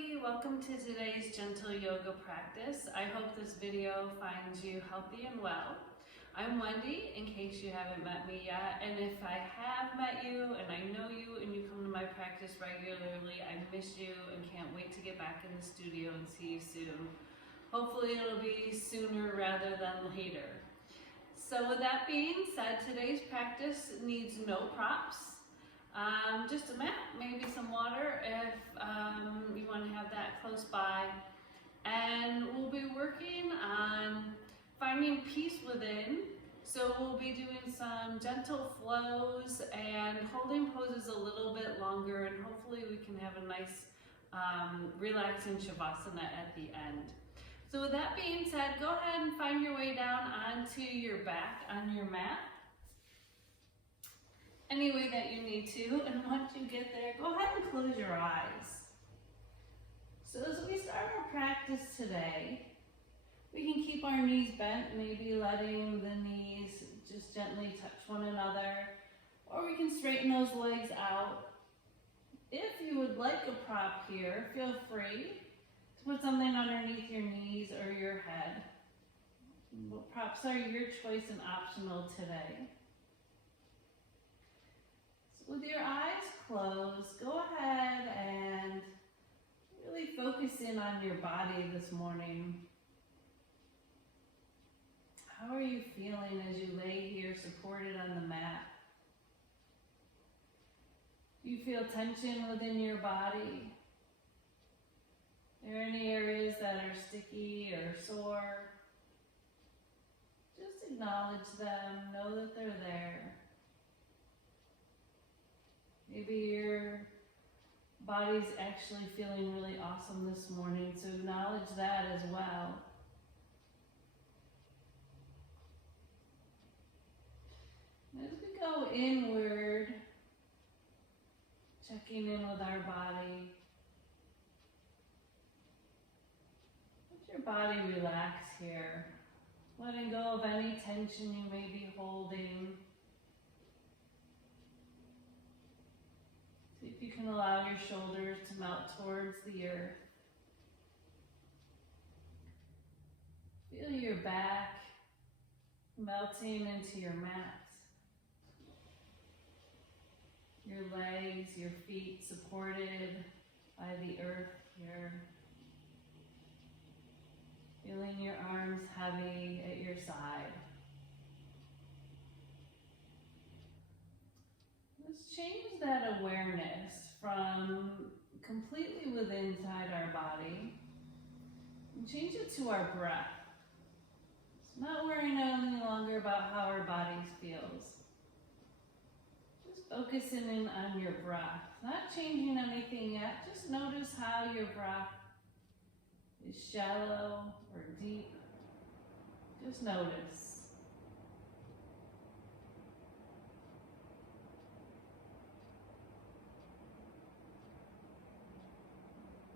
everybody, welcome to today's gentle yoga practice. I hope this video finds you healthy and well. I'm Wendy, in case you haven't met me yet, and if I have met you and I know you and you come to my practice regularly, I miss you and can't wait to get back in the studio and see you soon. Hopefully it'll be sooner rather than later. So with that being said, today's practice needs no props. Just a mat, maybe some water if you want to have that close by. And we'll be working on finding peace within. So we'll be doing some gentle flows and holding poses a little bit longer, and hopefully we can have a nice relaxing shavasana at the end. So with that being said, go ahead and find your way down onto your back on your mat, any way that you need to, and once you get there, go ahead and close your eyes. So as we start our practice today, we can keep our knees bent, maybe letting the knees just gently touch one another, or we can straighten those legs out. If you would like a prop here, feel free to put something underneath your knees or your head. Props are your choice and optional today. With your eyes closed, go ahead and really focus in on your body this morning. How are you feeling as you lay here supported on the mat? Do you feel tension within your body? Are there any areas that are sticky or sore? Just acknowledge them, know that they're there. Maybe your body's actually feeling really awesome this morning, so acknowledge that as well. As we go inward, checking in with our body, let your body relax here, letting go of any tension you may be holding. See if you can allow your shoulders to melt towards the earth. Feel your back melting into your mat. Your legs, your feet supported by the earth here. Feeling your arms heavy at your side. Let's change that awareness from completely within inside our body and change it to our breath. It's not worrying any longer about how our bodies feels. Just focusing in on your breath. Not changing anything yet, just notice how your breath is shallow or deep. Just notice.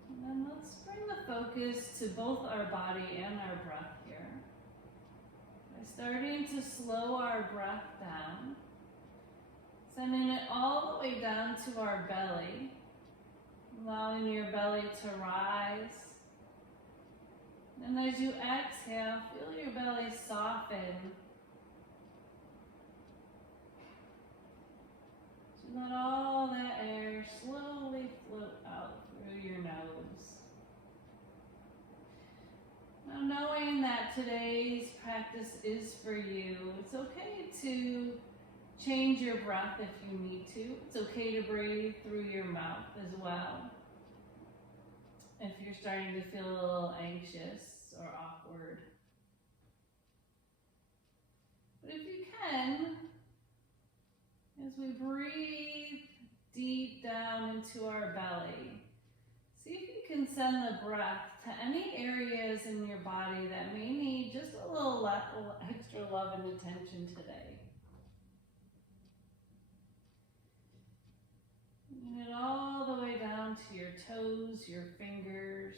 And then let's bring the focus to both our body and our breath here. By starting to slow our breath down, sending it all the way down to our belly, allowing your belly to rise. And as you exhale, feel your belly soften. So let all that air slowly float out through your nose. Now, knowing that today's practice is for you, it's okay to change your breath if you need to. It's okay to breathe through your mouth as well, if you're starting to feel a little anxious or awkward. But if you can, as we breathe deep down into our belly, see if you can send the breath to any areas in your body that may need just a little extra love and attention today. Bring it all the way down to your toes, your fingers.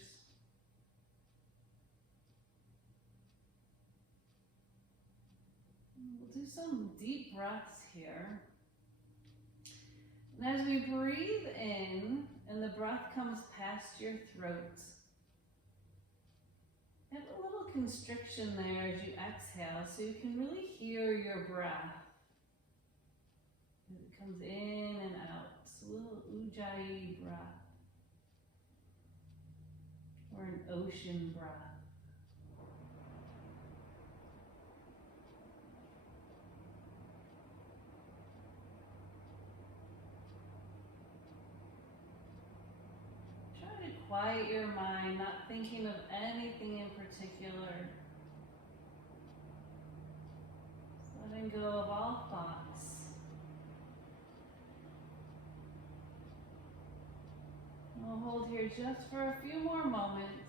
We'll do some deep breaths here. And as we breathe in and the breath comes past your throat, have a little constriction there as you exhale so you can really hear your breath. As it comes in and out, it's a little ujjayi breath or an ocean breath. Quiet your mind, not thinking of anything in particular. Just letting go of all thoughts. And we'll hold here just for a few more moments.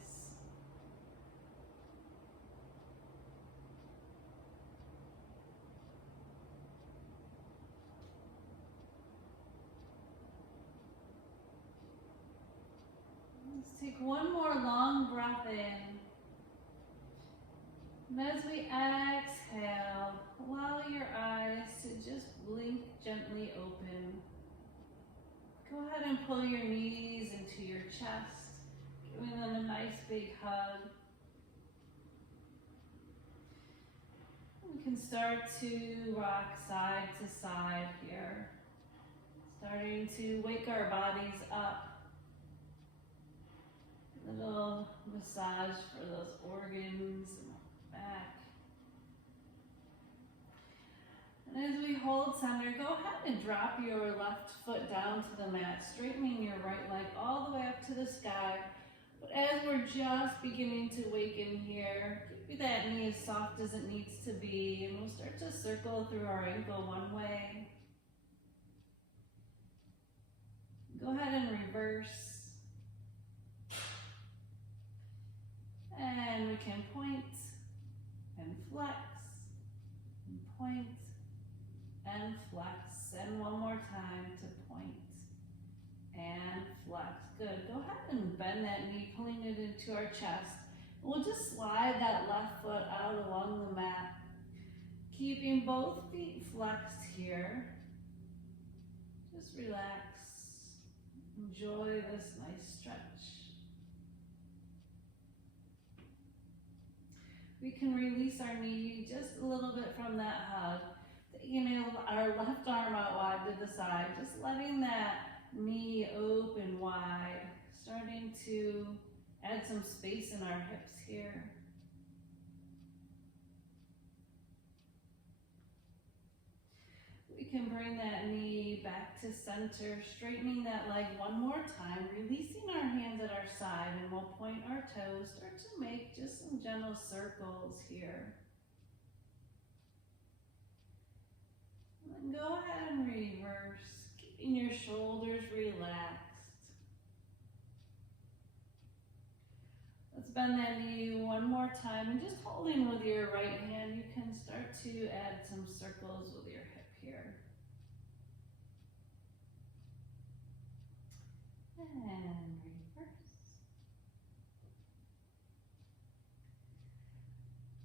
Let's take one more long breath in. And as we exhale, allow your eyes to just blink gently open. Go ahead and pull your knees into your chest, giving them a nice big hug. We can start to rock side to side here, starting to wake our bodies up. Little massage for those organs and back. And as we hold center, go ahead and drop your left foot down to the mat, straightening your right leg all the way up to the sky. But as we're just beginning to awaken here, keep that knee as soft as it needs to be, and we'll start to circle through our ankle one way. Go ahead and reverse. And we can point and flex, and point and flex, and one more time to point and flex. Good. Go ahead and bend that knee, pulling it into our chest. We'll just slide that left foot out along the mat, keeping both feet flexed here. Just relax. Enjoy this nice stretch. We can release our knee just a little bit from that hug. Taking our left arm out wide to the side, just letting that knee open wide. Starting to add some space in our hips here. We can bring that knee back to center, straightening that leg one more time, releasing our hands at our side, and we'll point our toes, start to make just some gentle circles here. And then go ahead and reverse, keeping your shoulders relaxed. Let's bend that knee one more time, and just holding with your right hand, you can start to add some circles with your hip here. And reverse.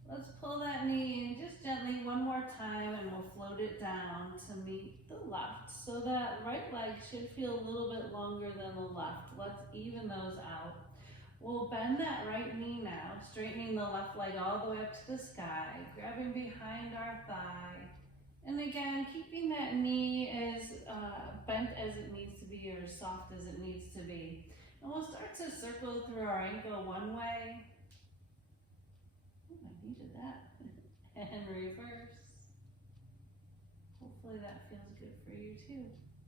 Let's pull that knee in just gently one more time, and we'll float it down to meet the left. So that right leg should feel a little bit longer than the left. Let's even those out. We'll bend that right knee now, straightening the left leg all the way up to the sky, grabbing behind our thigh. And again, keeping that knee as bent as it needs to be, or as soft as it needs to be. And we'll start to circle through our ankle one way. Ooh, I needed that. And reverse. Hopefully that feels good for you too.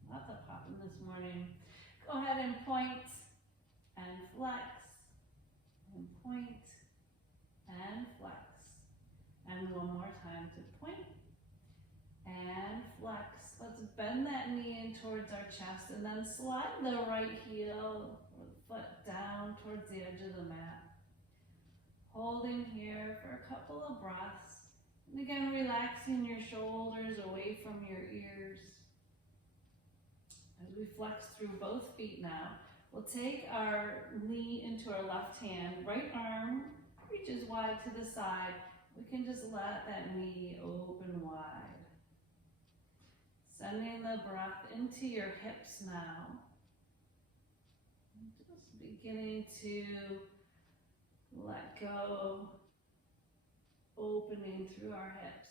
Lots of popping this morning. Go ahead and point and flex. And point and flex. And one more time to point and flex. Let's bend that knee in towards our chest, and then slide the right heel or foot down towards the edge of the mat. Holding here for a couple of breaths. And again, relaxing your shoulders away from your ears. As we flex through both feet now, we'll take our knee into our left hand. Right arm reaches wide to the side. We can just let that knee open wide. Sending the breath into your hips now. Just beginning to let go, opening through our hips.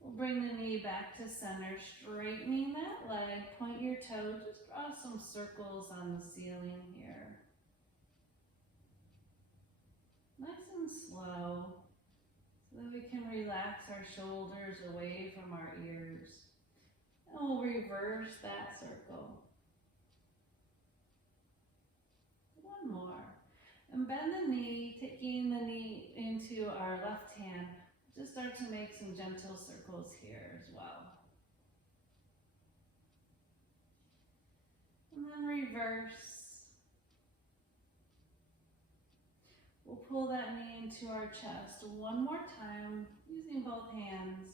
We'll bring the knee back to center, straightening that leg, point your toe, just draw some circles on the ceiling here. Nice and slow, so that we can relax our shoulders away from our ears. And we'll reverse that circle. One more. And bend the knee, taking the knee into our left hand. Just start to make some gentle circles here as well. And then reverse. We'll pull that knee into our chest one more time, using both hands.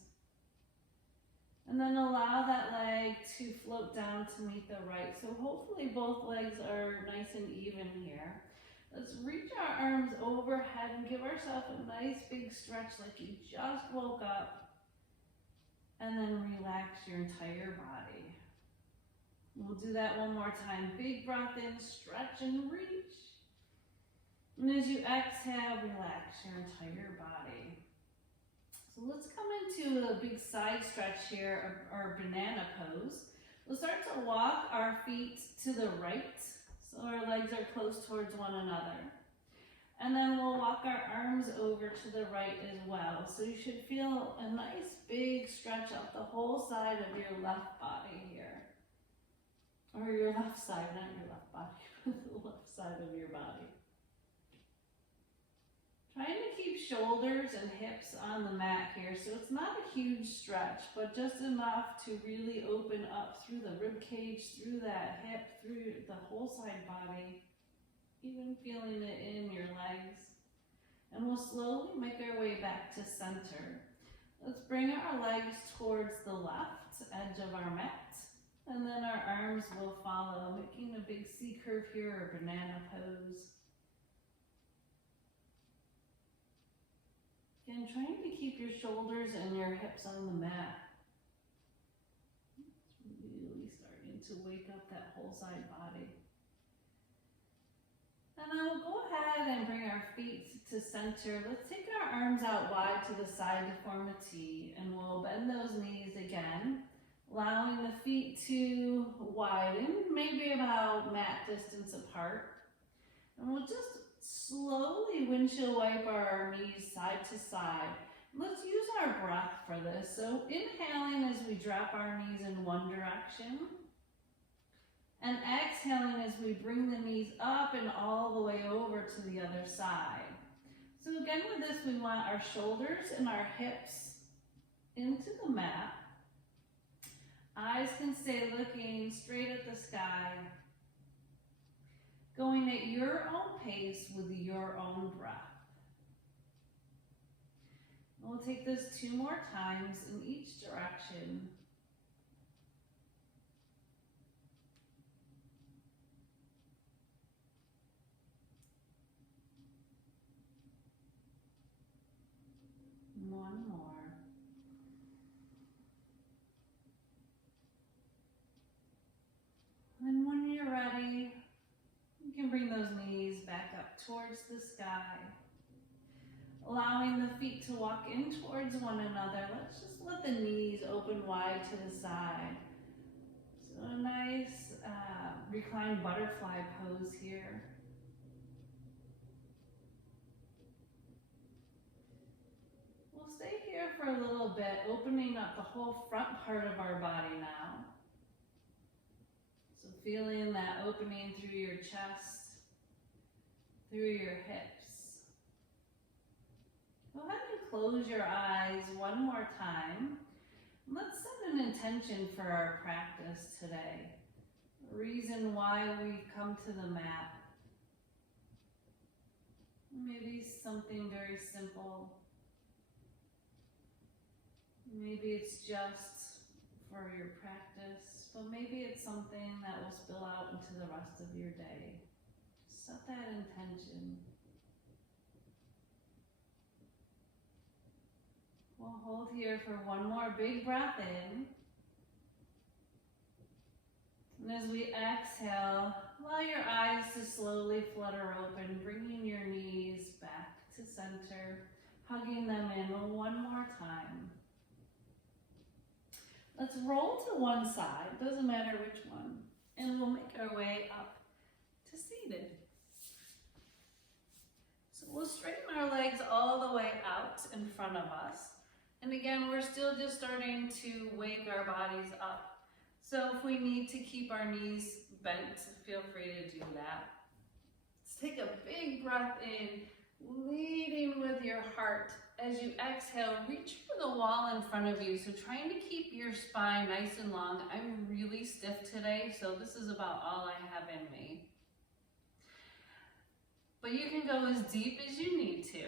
And then allow that leg to float down to meet the right. So hopefully both legs are nice and even here. Let's reach our arms overhead and give ourselves a nice big stretch like you just woke up. And then relax your entire body. We'll do that one more time. Big breath in, stretch and reach. And as you exhale, relax your entire body. So let's come into a big side stretch here, our banana pose. We'll start to walk our feet to the right, so our legs are close towards one another. And then we'll walk our arms over to the right as well. So you should feel a nice big stretch up the whole side of your left body here. Or your left side, not your left body, the left side of your body. Trying to keep shoulders and hips on the mat here, so it's not a huge stretch, but just enough to really open up through the rib cage, through that hip, through the whole side body, even feeling it in your legs. And we'll slowly make our way back to center. Let's bring our legs towards the left edge of our mat, and then our arms will follow, making a big C curve here, or banana pose. Again, trying to keep your shoulders and your hips on the mat. It's really starting to wake up that whole side body. And I will go ahead and bring our feet to center. Let's take our arms out wide to the side to form a T, and we'll bend those knees again, allowing the feet to widen, maybe about mat distance apart. And we'll just slowly windshield wipe our knees side to side. Let's use our breath for this. So inhaling as we drop our knees in one direction, and exhaling as we bring the knees up and all the way over to the other side. So again with this, we want our shoulders and our hips into the mat. Eyes can stay looking straight at the sky, going at your own pace with your own breath. We'll take this 2 more times in each direction. One more. And when you're ready, you can bring those knees back up towards the sky, allowing the feet to walk in towards one another. Let's just let the knees open wide to the side. So a nice reclined butterfly pose here. We'll stay here for a little bit, opening up the whole front part of our body now. So feeling that opening through your chest, through your hips. Go ahead and close your eyes one more time. Let's set an intention for our practice today. A reason why we've come to the mat. Maybe something very simple. Maybe it's just for your practice, but maybe it's something that will spill out into the rest of your day. Set that intention. We'll hold here for one more big breath in. And as we exhale, allow your eyes to slowly flutter open, bringing your knees back to center, hugging them in one more time. Let's roll to one side, doesn't matter which one, and we'll make our way up to seated. So we'll straighten our legs all the way out in front of us. And again, we're still just starting to wake our bodies up. So if we need to keep our knees bent, feel free to do that. Let's take a big breath in, leading with your heart. As you exhale, reach for the wall in front of you. So trying to keep your spine nice and long. I'm really stiff today, so this is about all I have in me. But you can go as deep as you need to.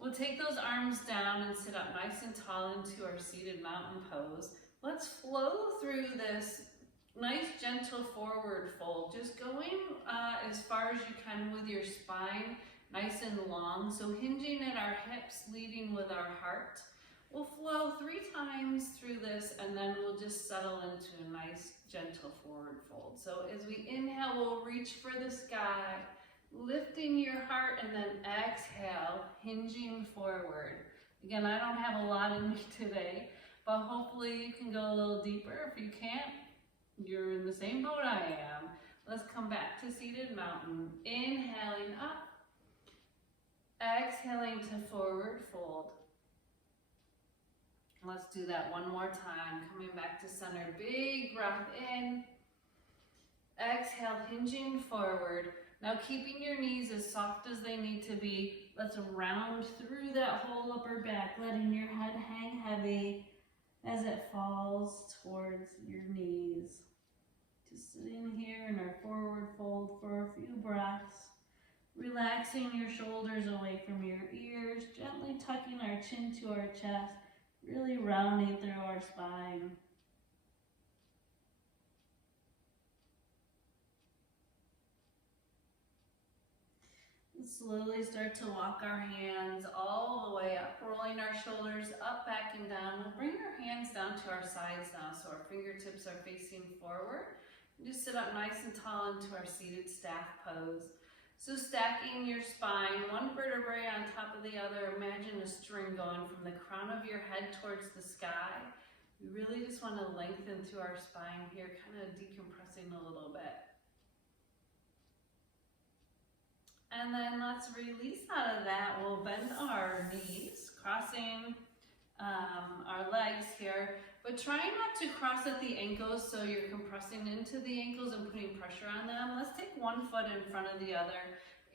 We'll take those arms down and sit up nice and tall into our seated mountain pose. Let's flow through this nice gentle forward fold, just going as far as you can with your spine, nice and long. So hinging at our hips, leading with our heart. We'll flow 3 times through this, and then we'll just settle into a nice gentle forward fold. So as we inhale, we'll reach for the sky, lifting your heart, and then exhale, hinging forward. Again, I don't have a lot in me today, but hopefully you can go a little deeper. If you can't, you're in the same boat I am. Let's come back to seated mountain. Inhaling up, exhaling to forward fold. Let's do that one more time. Coming back to center, big breath in. Exhale, hinging forward. Now keeping your knees as soft as they need to be. Let's round through that whole upper back, letting your head hang heavy as it falls towards your knees. Just sitting here in our forward fold for a few breaths. Relaxing your shoulders away from your ears, gently tucking our chin to our chest, really rounding through our spine. Slowly start to walk our hands all the way up, rolling our shoulders up, back, and down. We'll bring our hands down to our sides now, so our fingertips are facing forward. Just sit up nice and tall into our seated staff pose. So stacking your spine, one vertebrae on top of the other. Imagine a string going from the crown of your head towards the sky. We really just want to lengthen through our spine here, kind of decompressing a little bit. And then let's release out of that. We'll bend our knees, crossing our legs here, but try not to cross at the ankles so you're compressing into the ankles and putting pressure on them. Let's take one foot in front of the other.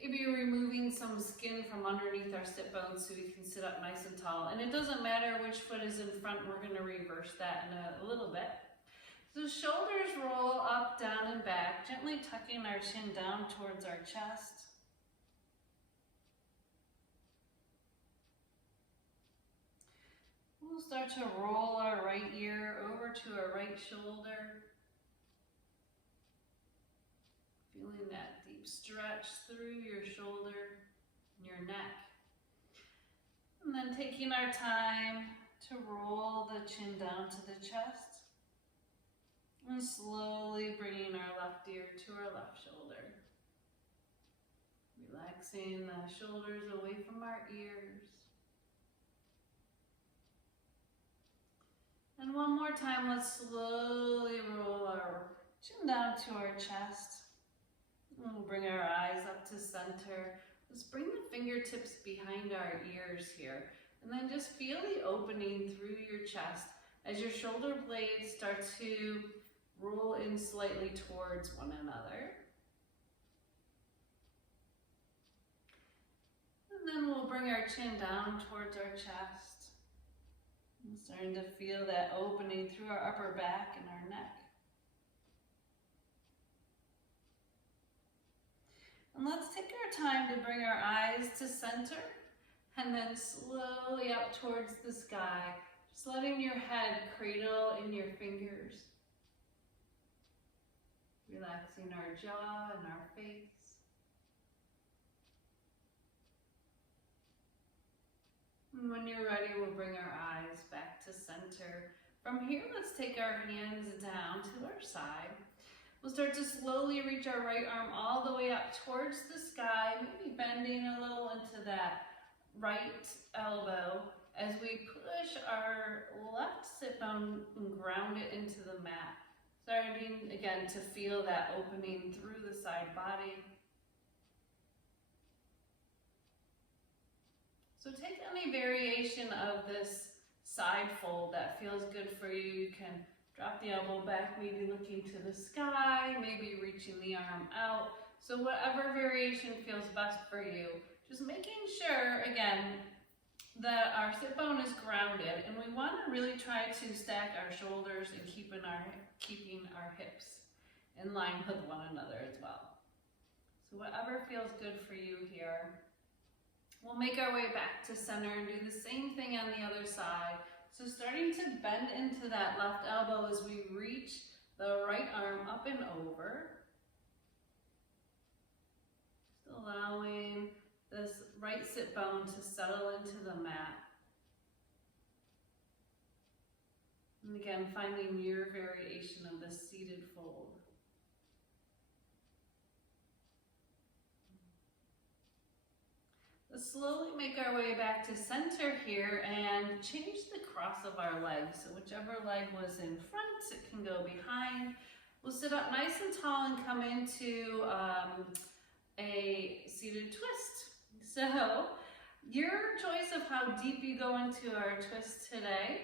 Maybe removing some skin from underneath our sit bones so we can sit up nice and tall. And it doesn't matter which foot is in front, we're going to reverse that in a little bit. So shoulders roll up, down, and back, gently tucking our chin down towards our chest. We'll start to roll our right ear over to our right shoulder. Feeling that deep stretch through your shoulder and your neck. And then taking our time to roll the chin down to the chest. And slowly bringing our left ear to our left shoulder. Relaxing the shoulders away from our ears. And one more time, let's slowly roll our chin down to our chest. And we'll bring our eyes up to center. Let's bring the fingertips behind our ears here. And then just feel the opening through your chest as your shoulder blades start to roll in slightly towards one another. And then we'll bring our chin down towards our chest. I'm starting to feel that opening through our upper back and our neck. And let's take our time to bring our eyes to center and then slowly up towards the sky. Just letting your head cradle in your fingers. Relaxing our jaw and our face. And when you're ready, we'll bring our eyes back to center. From here, let's take our hands down to our side. We'll start to slowly reach our right arm all the way up towards the sky, maybe bending a little into that right elbow as we push our left sit bone and ground it into the mat. Starting again to feel that opening through the side body. So take any variation of this side fold that feels good for you. You can drop the elbow back, maybe looking to the sky, maybe reaching the arm out. So whatever variation feels best for you. Just making sure, again, that our sit bone is grounded, and we want to really try to stack our shoulders and keeping our hips in line with one another as well. So whatever feels good for you here. We'll make our way back to center and do the same thing on the other side. So starting to bend into that left elbow as we reach the right arm up and over. Just allowing this right sit bone to settle into the mat. And again, finding your variation of this seated fold. Let's slowly make our way back to center here and change the cross of our legs. So whichever leg was in front, it can go behind. We'll sit up nice and tall and come into a seated twist. So your choice of how deep you go into our twist today.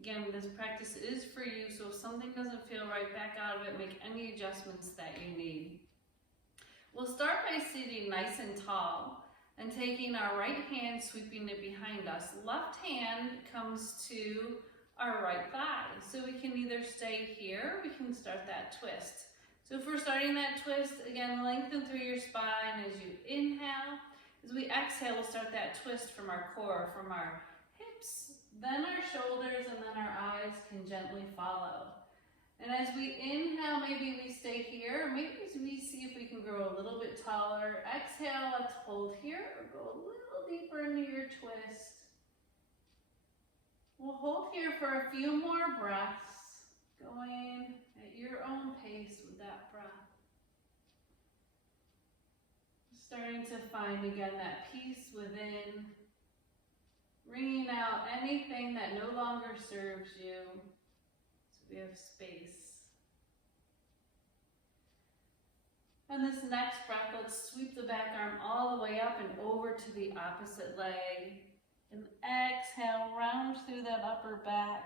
Again, this practice is for you, so if something doesn't feel right, back out of it, make any adjustments that you need. We'll start by sitting nice and tall and taking our right hand, sweeping it behind us. Left hand comes to our right thigh. So we can either stay here, we can start that twist. So if we're starting that twist, again, lengthen through your spine as you inhale. As we exhale, we'll start that twist from our core, from our hips, then our shoulders, and then our eyes can gently follow. And as we inhale, maybe we stay here. Maybe we see if we can grow a little bit taller. Exhale, let's hold here or go a little deeper into your twist. We'll hold here for a few more breaths, going at your own pace with that breath. Starting to find again that peace within, wringing out anything that no longer serves you. We have space. And this next breath, let's sweep the back arm all the way up and over to the opposite leg. And exhale, round through that upper back.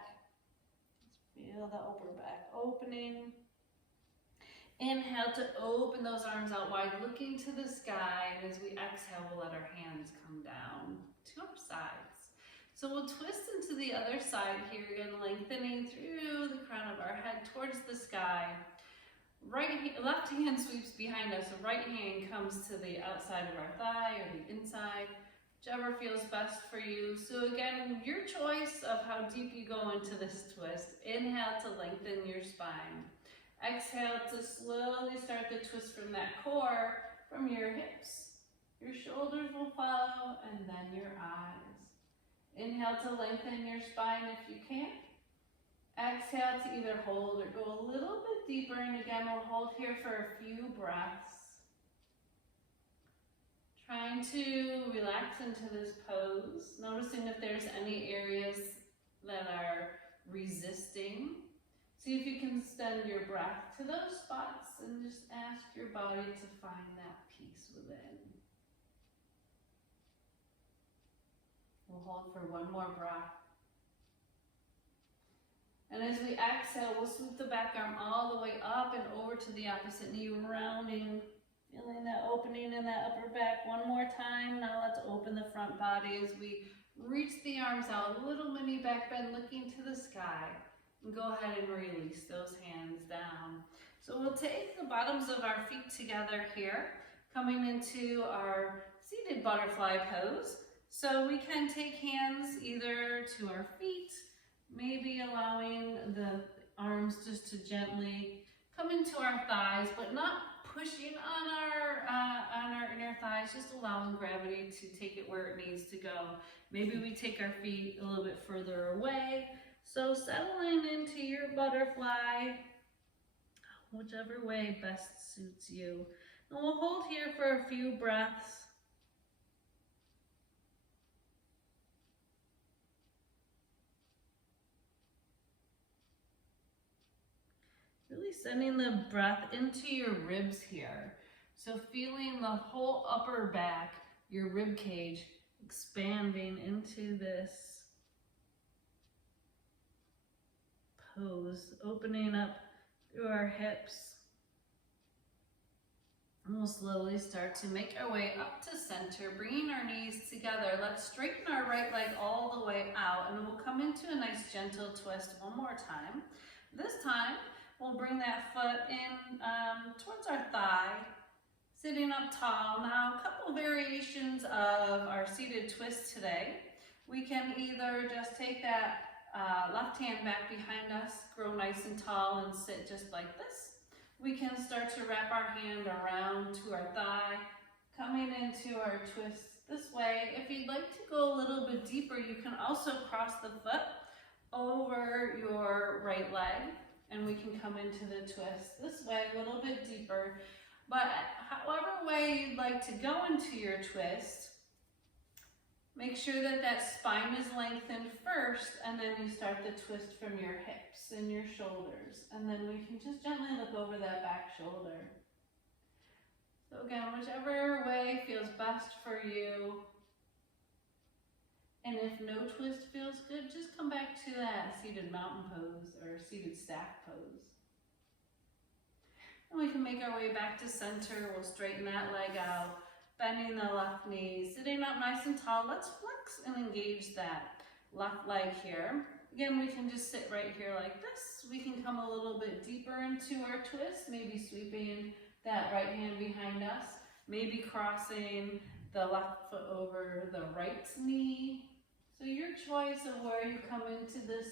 Just feel the upper back opening. Inhale to open those arms out wide, looking to the sky. And as we exhale, we'll let our hands come down to our sides. So we'll twist into the other side here, again, lengthening through the crown of our head towards the sky. Left hand sweeps behind us, so right hand comes to the outside of our thigh or the inside, whichever feels best for you. So again, your choice of how deep you go into this twist. Inhale to lengthen your spine. Exhale to slowly start the twist from that core, from your hips. Your shoulders will follow, and then your eyes. Inhale to lengthen your spine if you can. Exhale to either hold or go a little bit deeper, and again, we'll hold here for a few breaths. Trying to relax into this pose, noticing if there's any areas that are resisting. See if you can extend your breath to those spots and just ask your body to find that peace within. We'll hold for one more breath. And as we exhale, we'll sweep the back arm all the way up and over to the opposite knee, rounding, feeling that opening in that upper back. One more time. Now let's open the front body as we reach the arms out, a little mini back bend looking to the sky. And go ahead and release those hands down. So we'll take the bottoms of our feet together here, coming into our seated butterfly pose. So we can take hands either to our feet, maybe allowing the arms just to gently come into our thighs, but not pushing on our inner thighs, just allowing gravity to take it where it needs to go. Maybe we take our feet a little bit further away. So settling into your butterfly, whichever way best suits you. And we'll hold here for a few breaths. Really sending the breath into your ribs here. So feeling the whole upper back, your rib cage, expanding into this pose, opening up through our hips. And we'll slowly start to make our way up to center, bringing our knees together. Let's straighten our right leg all the way out, and we'll come into a nice gentle twist one more time. This time, we'll bring that foot in towards our thigh, sitting up tall. Now, a couple variations of our seated twist today. We can either just take that left hand back behind us, grow nice and tall, and sit just like this. We can start to wrap our hand around to our thigh, coming into our twist this way. If you'd like to go a little bit deeper, you can also cross the foot over your right leg, and we can come into the twist this way a little bit deeper. But however way you'd like to go into your twist, make sure that that spine is lengthened first, and then you start the twist from your hips and your shoulders. And then we can just gently look over that back shoulder. So again, whichever way feels best for you. And if no twist feels good, just come back to that seated mountain pose or seated stack pose. And we can make our way back to center. We'll straighten that leg out, bending the left knee, sitting up nice and tall. Let's flex and engage that left leg here. Again, we can just sit right here like this. We can come a little bit deeper into our twist, maybe sweeping that right hand behind us, maybe crossing the left foot over the right knee. So your choice of where you come into this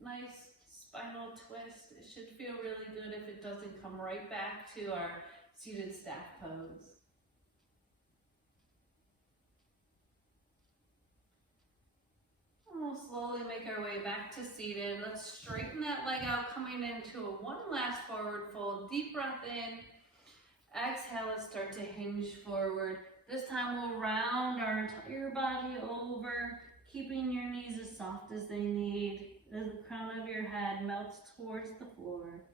nice spinal twist. It should feel really good if it doesn't come right back to our seated stack pose. And we'll slowly make our way back to seated. Let's straighten that leg out, coming into a one last forward fold. Deep breath in. Exhale, let's start to hinge forward. This time we'll round our entire body over, keeping your knees as soft as they need as the crown of your head melts towards the floor.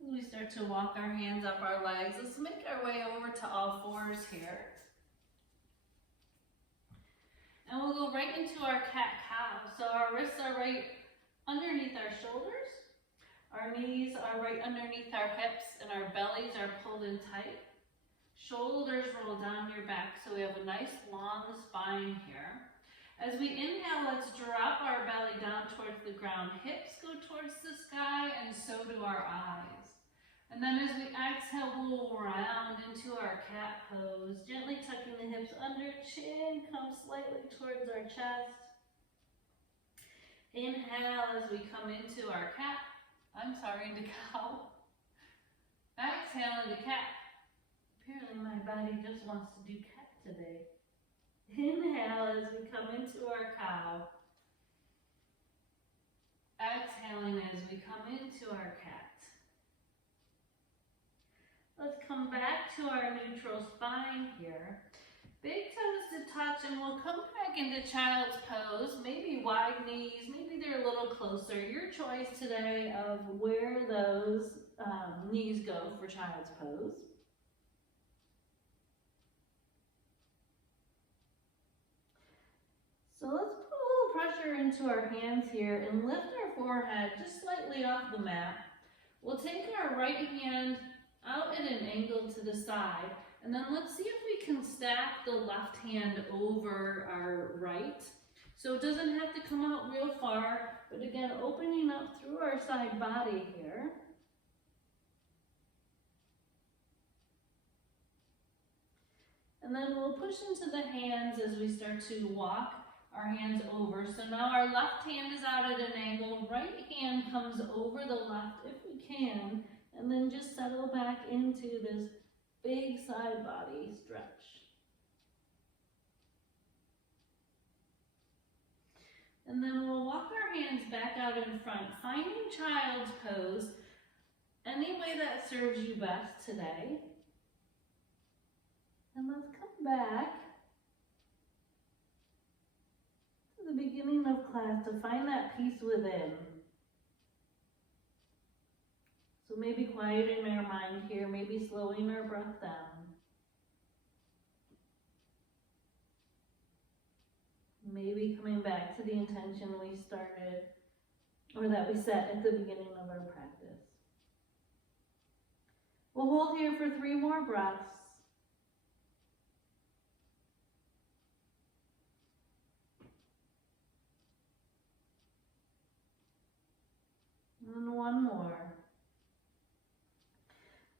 As we start to walk our hands up our legs, let's make our way over to all fours here. And we'll go right into our cat-cow. So our wrists are right underneath our shoulders. Our knees are right underneath our hips, and our bellies are pulled in tight. Shoulders roll down your back, so we have a nice long spine here. As we inhale, let's drop our belly down towards the ground. Hips go towards the sky, and so do our eyes. And then as we exhale, we'll round into our cat pose, gently tucking the hips under, chin comes slightly towards our chest. Inhale as we come into our into cow. Exhale into cat. Apparently my body just wants to do cat today. Inhale as we come into our cow. Exhaling as we come into our cat. Let's come back to our neutral spine here. Big toes to touch, and we'll come back into child's pose. Maybe wide knees, maybe they're a little closer. Your choice today of where those knees go for child's pose. So let's put a little pressure into our hands here and lift our forehead just slightly off the mat. We'll take our right hand out at an angle to the side, and then let's see if we can stack the left hand over our right. So it doesn't have to come out real far, but again, opening up through our side body here. And then we'll push into the hands as we start to walk our hands over. So now our left hand is out at an angle, right hand comes over the left if we can, and then just settle back into this big side body stretch. And then we'll walk our hands back out in front, finding child's pose, any way that serves you best today. And let's come back to the beginning of class to find that peace within. So maybe quieting our mind here, maybe slowing our breath down. Maybe coming back to the intention we started, or that we set at the beginning of our practice. We'll hold here for 3 more breaths. And 1 more.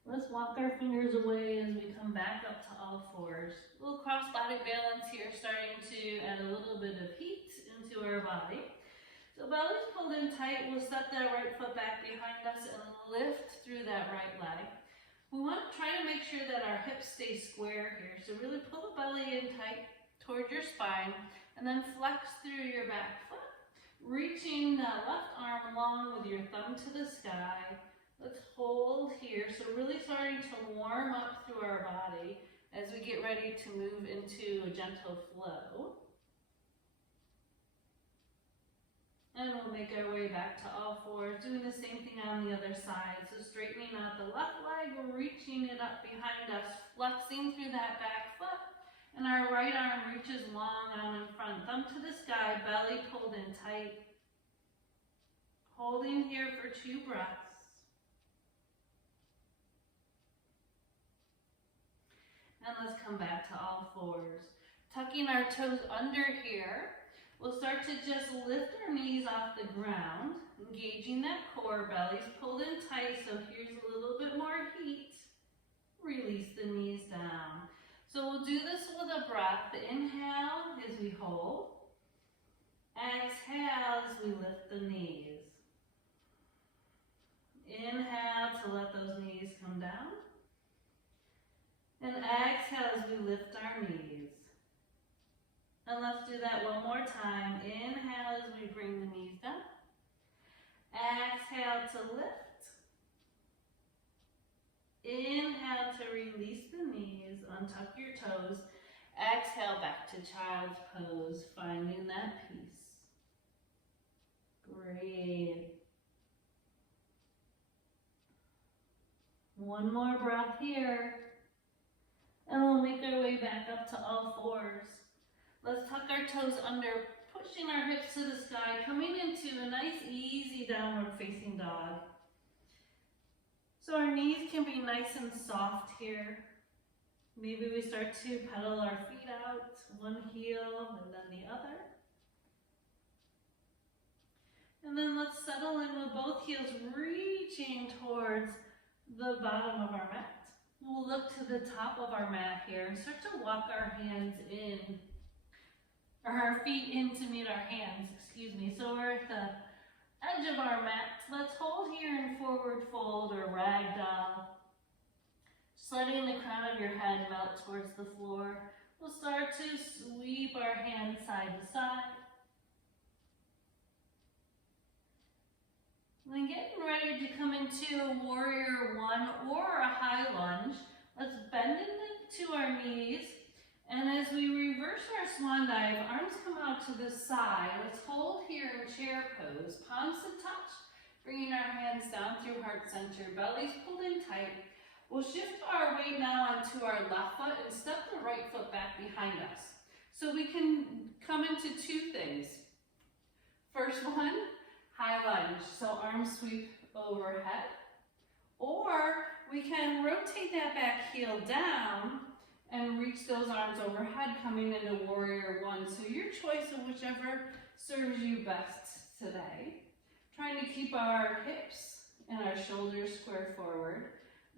Let's walk our fingers away as we come back up to all fours. A little cross-body balance here, starting to add a little bit of heat into our body. So belly's pulled in tight. We'll step that right foot back behind us and lift through that right leg. We want to try to make sure that our hips stay square here. So really pull the belly in tight toward your spine and then flex through your back foot. Reaching that left arm long with your thumb to the sky. Let's hold here. So really starting to warm up through our body as we get ready to move into a gentle flow. And we'll make our way back to all fours, doing the same thing on the other side. So straightening out the left leg, we're reaching it up behind us, flexing through that back foot. And our right arm reaches long out in front, thumb to the sky, belly pulled in tight. Holding here for 2 breaths. And let's come back to all fours. Tucking our toes under here. We'll start to just lift our knees off the ground, engaging that core, belly's pulled in tight, so here's a little bit more heat. Release the knees down. So we'll do this with a breath. Inhale as we hold. Exhale as we lift the knees. Inhale to let those knees come down. And exhale as we lift our knees. And let's do that one more time. Inhale as we bring the knees down. Exhale to lift. Inhale to release the knees, untuck your toes. Exhale back to child's pose, finding that peace. Great. One more breath here. And we'll make our way back up to all fours. Let's tuck our toes under, pushing our hips to the sky, coming into a nice easy downward facing dog. So our knees can be nice and soft here. Maybe we start to pedal our feet out, one heel and then the other. And then let's settle in with both heels reaching towards the bottom of our mat. We'll look to the top of our mat here and start to walk our hands in, or our feet in to meet our hands, excuse me. So we're at the edge of our mat. Let's hold here in forward fold or ragdoll. Just letting the crown of your head melt towards the floor. We'll start to sweep our hands side to side. Then getting ready to come into a warrior 1 or a high lunge. Let's bend into our knees. And as we reverse our swan dive, arms come out to the side. Let's hold here in chair pose. Palms to touch, bringing our hands down through heart center. Belly's pulled in tight. We'll shift our weight now onto our left foot and step the right foot back behind us. So we can come into 2 things. First one, high lunge, so arms sweep overhead. Or we can rotate that back heel down and reach those arms overhead, coming into warrior 1. So your choice of whichever serves you best today. Trying to keep our hips and our shoulders square forward.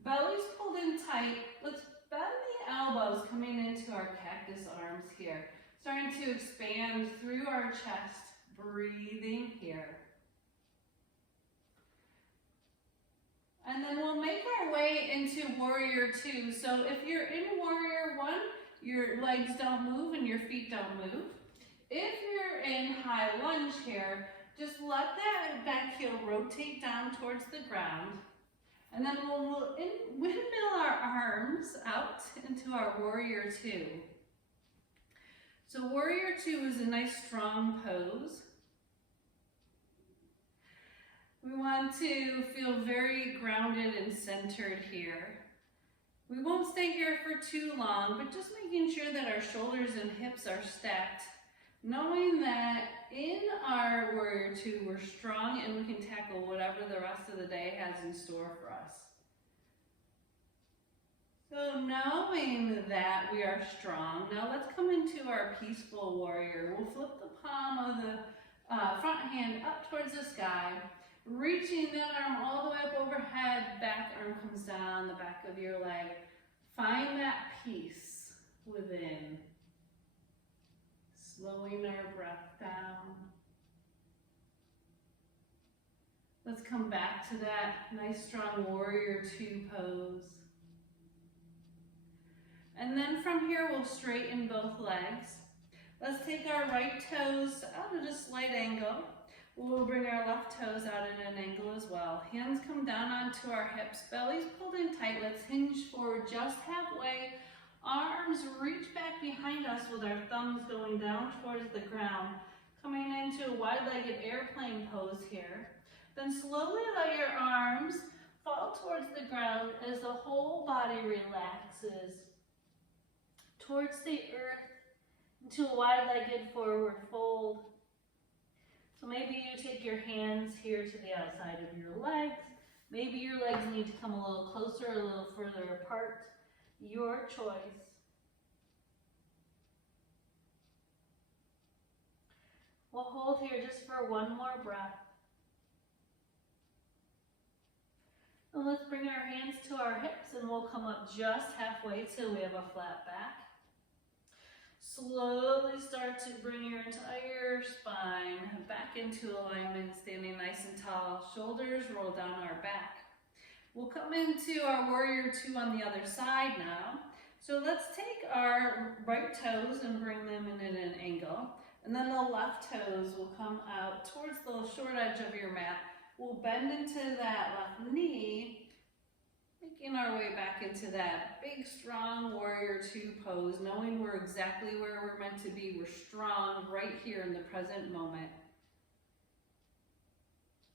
Belly's pulled in tight. Let's bend the elbows, coming into our cactus arms here. Starting to expand through our chest, breathing here. And then we'll make our way into Warrior Two. So if you're in Warrior One, your legs don't move and your feet don't move. If you're in High Lunge here, just let that back heel rotate down towards the ground. And then we'll windmill our arms out into our Warrior Two. So Warrior Two is a nice strong pose. We want to feel very grounded and centered here. We won't stay here for too long, but just making sure that our shoulders and hips are stacked, knowing that in our Warrior Two, we're strong and we can tackle whatever the rest of the day has in store for us. So knowing that we are strong, now let's come into our Peaceful Warrior. We'll flip the palm of the front hand up towards the sky, reaching that arm all the way up overhead, back arm comes down the back of your leg. Find that peace within. Slowing our breath down. Let's come back to that nice strong Warrior Two pose. And then from here, we'll straighten both legs. Let's take our right toes out at a slight angle. We'll bring our left toes out at an angle as well. Hands come down onto our hips, belly's pulled in tight. Let's hinge forward just halfway. Arms reach back behind us with our thumbs going down towards the ground. Coming into a wide-legged airplane pose here. Then slowly let your arms fall towards the ground as the whole body relaxes towards the earth into a wide-legged forward fold. So maybe you take your hands here to the outside of your legs. Maybe your legs need to come a little closer, a little further apart. Your choice. We'll hold here just for one more breath. And let's bring our hands to our hips and we'll come up just halfway till we have a flat back. Slowly start to bring your entire spine back into alignment, standing nice and tall. Shoulders roll down our back. We'll come into our Warrior Two on the other side now. So let's take our right toes and bring them in at an angle. And then the left toes will come out towards the short edge of your mat. We'll bend into that left knee, making our way back into that big, strong Warrior Two pose, knowing we're exactly where we're meant to be. We're strong right here in the present moment.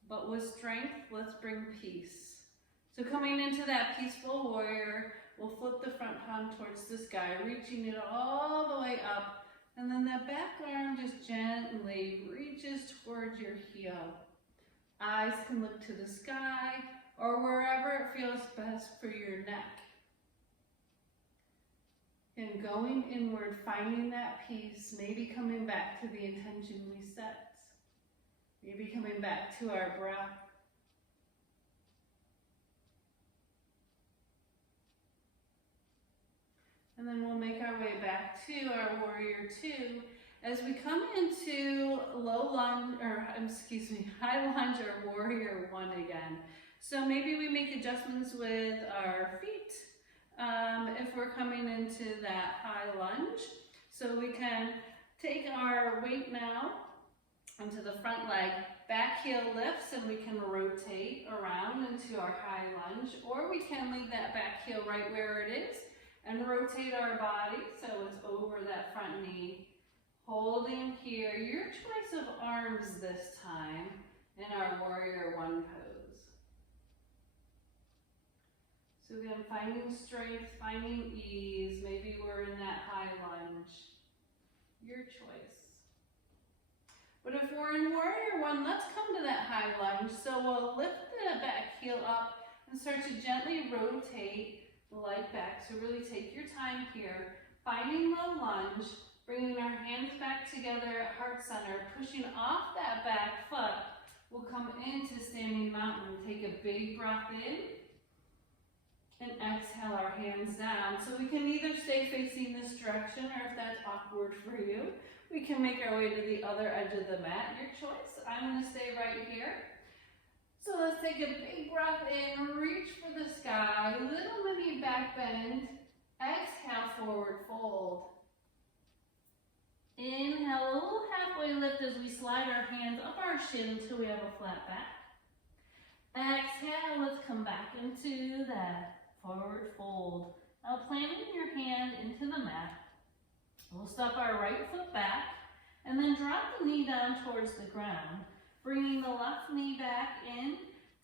But with strength, let's bring peace. So coming into that Peaceful Warrior, we'll flip the front palm towards the sky, reaching it all the way up. And then that back arm just gently reaches towards your heel. Eyes can look to the sky or wherever it feels best for your neck. And going inward, finding that peace, maybe coming back to the intention we set. Maybe coming back to our breath. And then we'll make our way back to our Warrior Two. As we come into high lunge or Warrior One again. So maybe we make adjustments with our feet if we're coming into that high lunge. So we can take our weight now onto the front leg, back heel lifts, and we can rotate around into our high lunge, or we can leave that back heel right where it is and rotate our body so it's over that front knee. Holding here, your choice of arms this time in our Warrior One pose. So again, finding strength, finding ease. Maybe we're in that high lunge. Your choice. But if we're in Warrior One, let's come to that high lunge. So we'll lift the back heel up and start to gently rotate the leg back. So really take your time here. Finding the lunge, bringing our hands back together at heart center, pushing off that back foot. We'll come into Standing Mountain. Take a big breath in. And exhale our hands down. So we can either stay facing this direction, or if that's awkward for you, we can make our way to the other edge of the mat. Your choice. I'm going to stay right here. So let's take a big breath in, reach for the sky, little mini back bend. Exhale, forward fold. Inhale, a little halfway lift as we slide our hands up our shin until we have a flat back. Exhale, let's come back into that forward fold. Now planting your hand into the mat, we'll step our right foot back and then drop the knee down towards the ground, bringing the left knee back in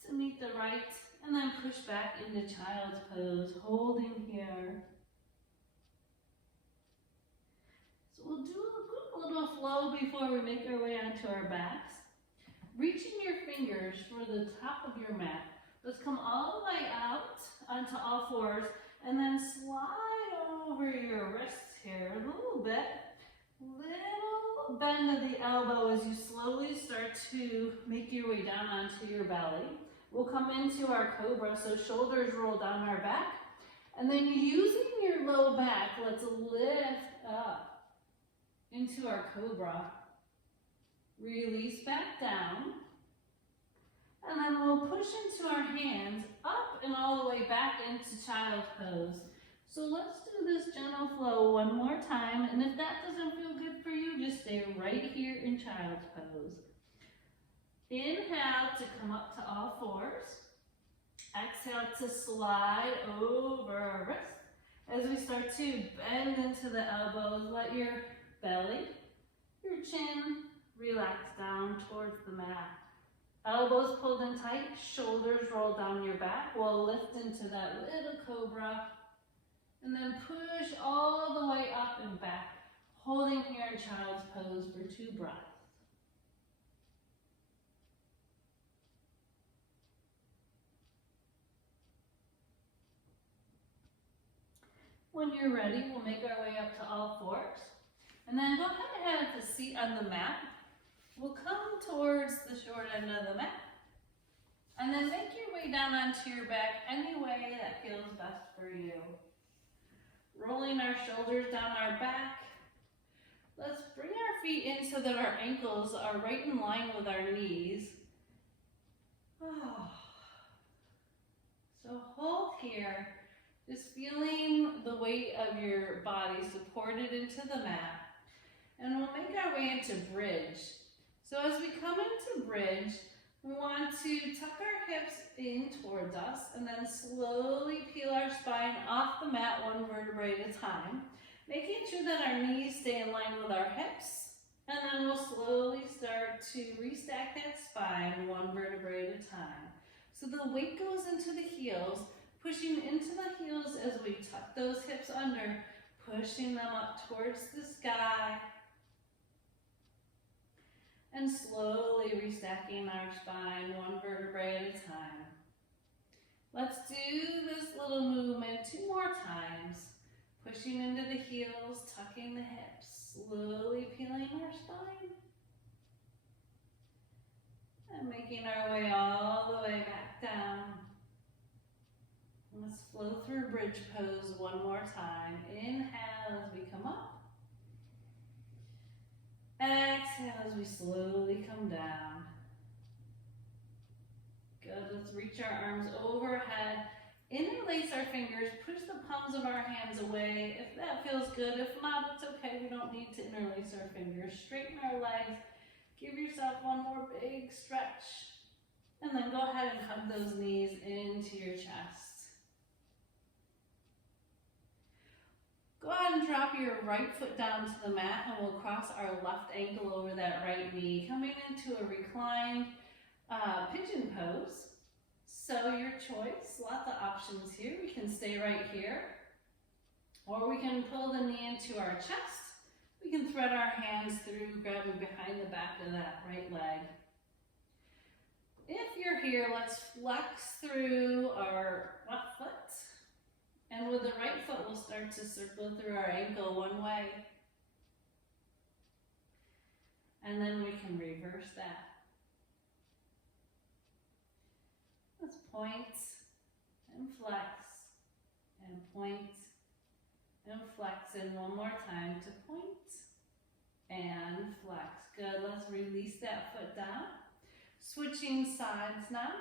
to meet the right, and then push back into child's pose, holding here. So we'll do a quick little flow before we make our way onto our backs. Reaching your fingers for the top of your mat. Let's come all the way out onto all fours and then slide over your wrists here a little bit. Little bend of the elbow as you slowly start to make your way down onto your belly. We'll come into our cobra, so shoulders roll down our back. And then using your low back, let's lift up into our cobra. Release back down. And then we'll push into our hands up and all the way back into child's pose. So let's do this gentle flow one more time. And if that doesn't feel good for you, just stay right here in child's pose. Inhale to come up to all fours. Exhale to slide over our wrist. As we start to bend into the elbows, let your belly, your chin, relax down towards the mat. Elbows pulled in tight, shoulders roll down your back. We'll lift into that little cobra and then push all the way up and back, holding here in child's pose for 2 breaths. When you're ready, we'll make our way up to all fours. And then go ahead and have the seat on the mat. We'll come towards the short end of the mat. And then make your way down onto your back any way that feels best for you. Rolling our shoulders down our back. Let's bring our feet in so that our ankles are right in line with our knees. So hold here, just feeling the weight of your body supported into the mat. And we'll make our way into bridge. So as we come into bridge, we want to tuck our hips in towards us and then slowly peel our spine off the mat 1 vertebrae at a time, making sure that our knees stay in line with our hips. And then we'll slowly start to restack that spine 1 vertebrae at a time. So the weight goes into the heels, pushing into the heels as we tuck those hips under, pushing them up towards the sky. And slowly restacking our spine 1 vertebrae at a time. Let's do this little movement 2 more times. Pushing into the heels, tucking the hips, slowly peeling our spine. And making our way all the way back down. Let's flow through bridge pose 1 more time. Inhale as we come up. Exhale as we slowly come down. Good, let's reach our arms overhead. Interlace our fingers, push the palms of our hands away. If that feels good, if not, it's okay. We don't need to interlace our fingers. Straighten our legs. Give yourself 1 more big stretch. And then go ahead and hug those knees into your chest. Go ahead and drop your right foot down to the mat and we'll cross our left ankle over that right knee, coming into a reclined pigeon pose. So your choice, lots of options here. We can stay right here, or we can pull the knee into our chest. We can thread our hands through, grabbing behind the back of that right leg. If you're here, let's flex through our left foot. And with the right foot, we'll start to circle through our ankle 1 way. And then we can reverse that. Let's point and flex. and point and flex. And one more time to point and flex. Good, let's release that foot down. Switching sides now,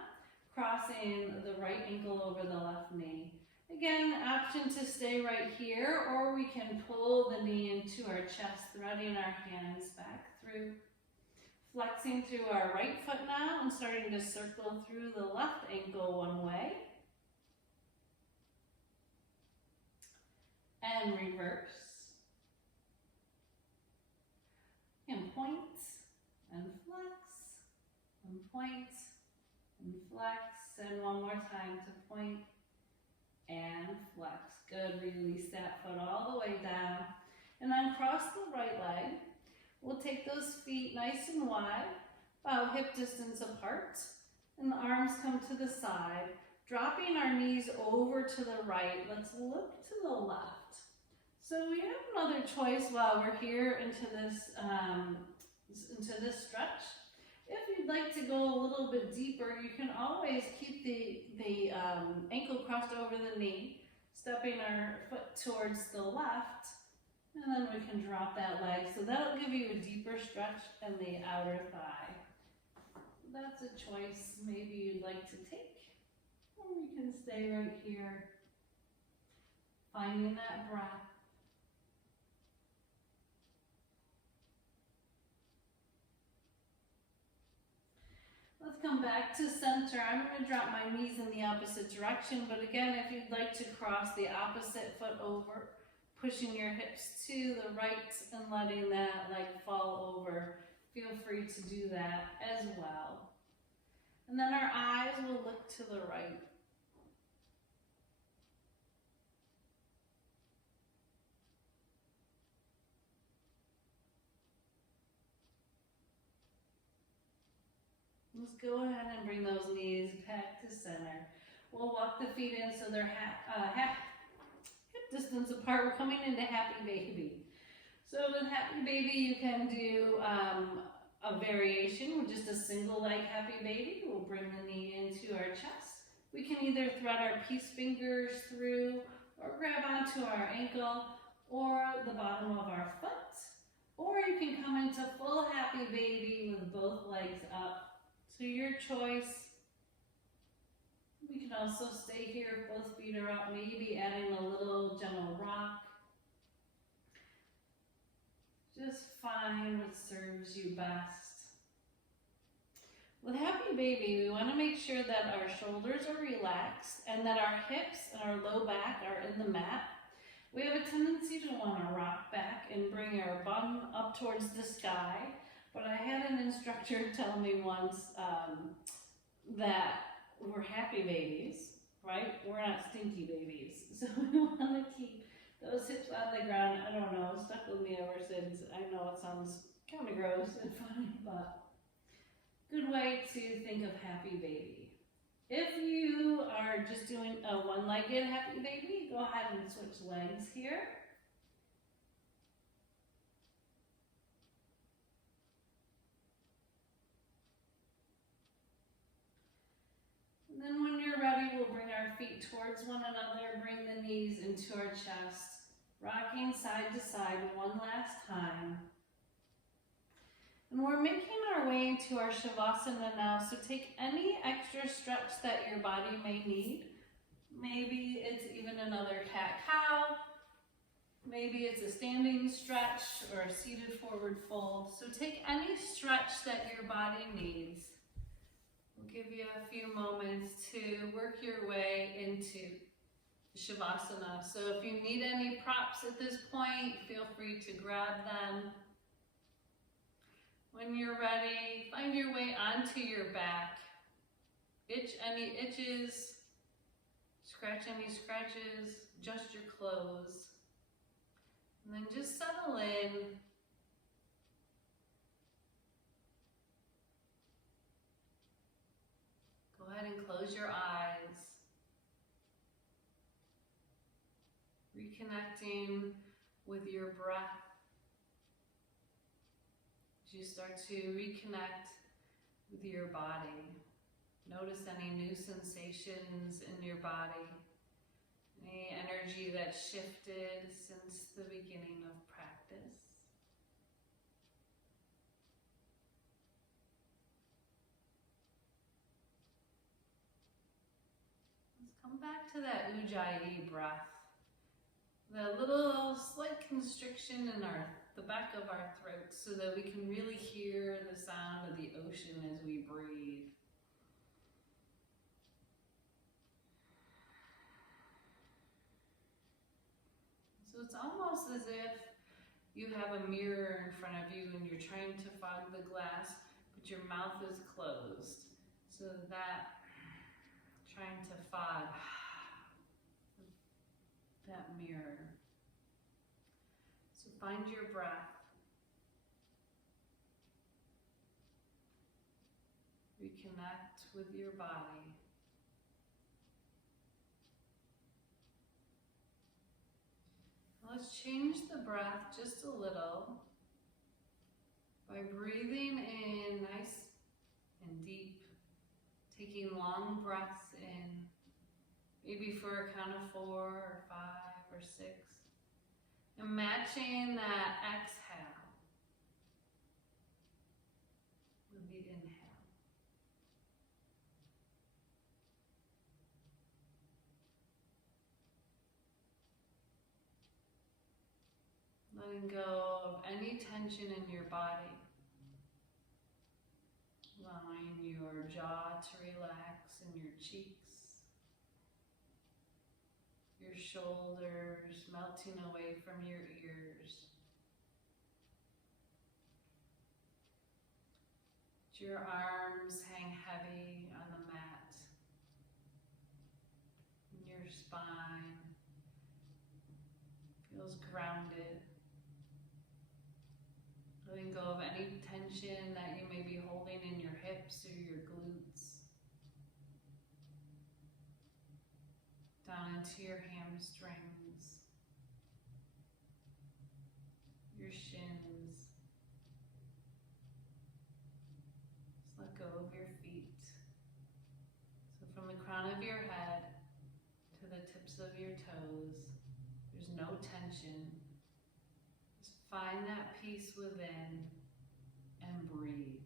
crossing the right ankle over the left knee. Again, option to stay right here, or we can pull the knee into our chest, threading our hands back through. Flexing through our right foot now and starting to circle through the left ankle one way. And reverse. And point and flex. And point and flex. And one more time to point and flex. Good, release that foot all the way down. And then cross the right leg. We'll take those feet nice and wide, about hip distance apart, and the arms come to the side, dropping our knees over to the right. Let's look to the left. So we have another choice while we're here into this stretch. If you'd like to go a little bit deeper, you can always keep the ankle crossed over the knee, stepping our foot towards the left. And then we can drop that leg. So that'll give you a deeper stretch in the outer thigh. That's a choice maybe you'd like to take. Or we can stay right here, finding that breath. Let's come back to center. I'm going to drop my knees in the opposite direction. But again, if you'd like to cross the opposite foot over, pushing your hips to the right and letting that leg fall over. Feel free to do that as well. And then our eyes will look to the right. Let's go ahead and bring those knees back to center. We'll walk the feet in so they're hip distance apart. We're coming into Happy Baby. So with Happy Baby, you can do a variation with just a single leg Happy Baby. We'll bring the knee into our chest. We can either thread our peace fingers through or grab onto our ankle or the bottom of our foot. Or you can come into full Happy Baby with both legs up. So your choice. We can also stay here if both feet are up, maybe adding a little gentle rock. Just find what serves you best. With Happy Baby, we want to make sure that our shoulders are relaxed and that our hips and our low back are in the mat. We have a tendency to want to rock back and bring our bum up towards the sky, but I had an instructor tell me once that we're happy babies, right? We're not stinky babies. So we want to keep those hips on the ground. I don't know, it's stuck with me ever since. I know it sounds kind of gross and funny, but good way to think of Happy Baby. If you are just doing a one-legged Happy Baby, go ahead and switch legs here. And then when you're ready, we'll bring our feet towards one another, bring the knees into our chest, rocking side to side one last time. And we're making our way into our Shavasana now, so take any extra stretch that your body may need. Maybe it's even another cat-cow, maybe it's a standing stretch or a seated forward fold. So take any stretch that your body needs. We'll give you a few moments to work your way into Shavasana. So if you need any props at this point, feel free to grab them. When you're ready, find your way onto your back. Itch any itches, scratch any scratches, adjust your clothes. And then just settle in. Go ahead and close your eyes. Reconnecting with your breath. As you start to reconnect with your body. Notice any new sensations in your body Any energy that shifted since the beginning of practice. Let's come back to that Ujjayi breath. The little slight constriction in the back of our throat so that we can really hear the sound of the ocean as we breathe. So it's almost as if you have a mirror in front of you and you're trying to fog the glass, but your mouth is closed. So that trying to fog that mirror. So find your breath. Reconnect with your body. Let's change the breath just a little by breathing in nice and deep, taking long breaths in, maybe for a count of 4 or 5 or 6, and matching that exhale with the inhale. Letting go of any tension in your body. Allowing your jaw to relax and your cheeks. Your shoulders melting away from your ears. Your arms hang heavy on the mat. And your spine feels grounded. Letting go of any tension that you may be holding in your hips or your glutes. Down into your hamstrings, your shins. Just let go of your feet. So from the crown of your head to the tips of your toes, there's no tension. Find that peace within and breathe.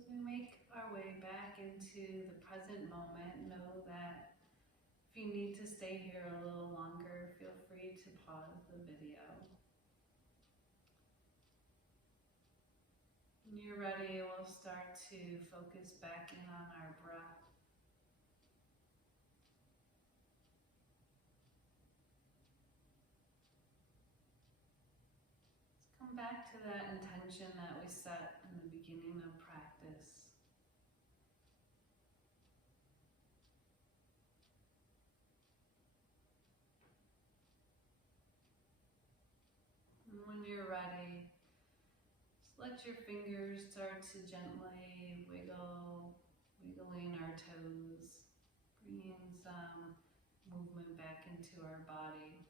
As we make our way back into the present moment, know that if you need to stay here a little longer, feel free to pause the video. When you're ready, we'll start to focus back in on our breath. Let's come back to that intention that we set in the beginning of practice. And when you're ready, just let your fingers start to gently wiggling our toes, bringing some movement back into our body.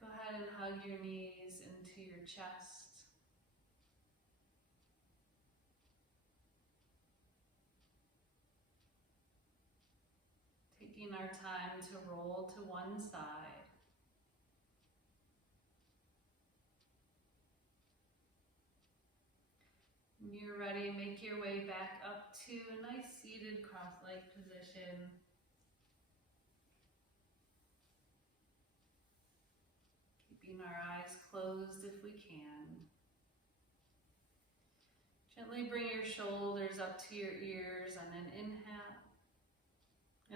Go ahead and hug your knees into your chest. taking our time to roll to one side. When you're ready, make your way back up to a nice seated cross-leg position. Keeping our eyes closed if we can. Gently bring your shoulders up to your ears on an inhale.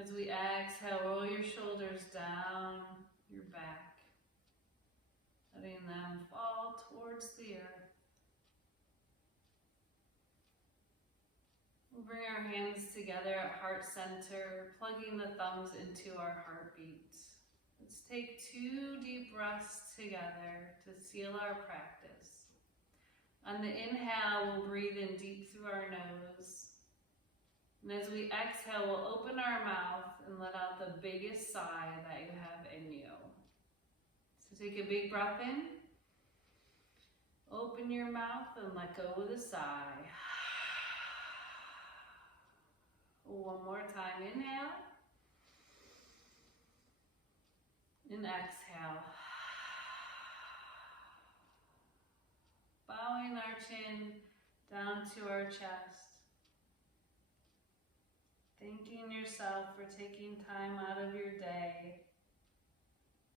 As we exhale, roll your shoulders down your back, letting them fall towards the earth. We'll bring our hands together at heart center, plugging the thumbs into our heartbeat. Let's take 2 deep breaths together to seal our practice. On the inhale, we'll breathe in deep through our nose. And as we exhale, we'll open our mouth and let out the biggest sigh that you have in you. So take a big breath in. Open your mouth and let go with a sigh. One more time, inhale. And exhale. Bowing our chin down to our chest. Thanking yourself for taking time out of your day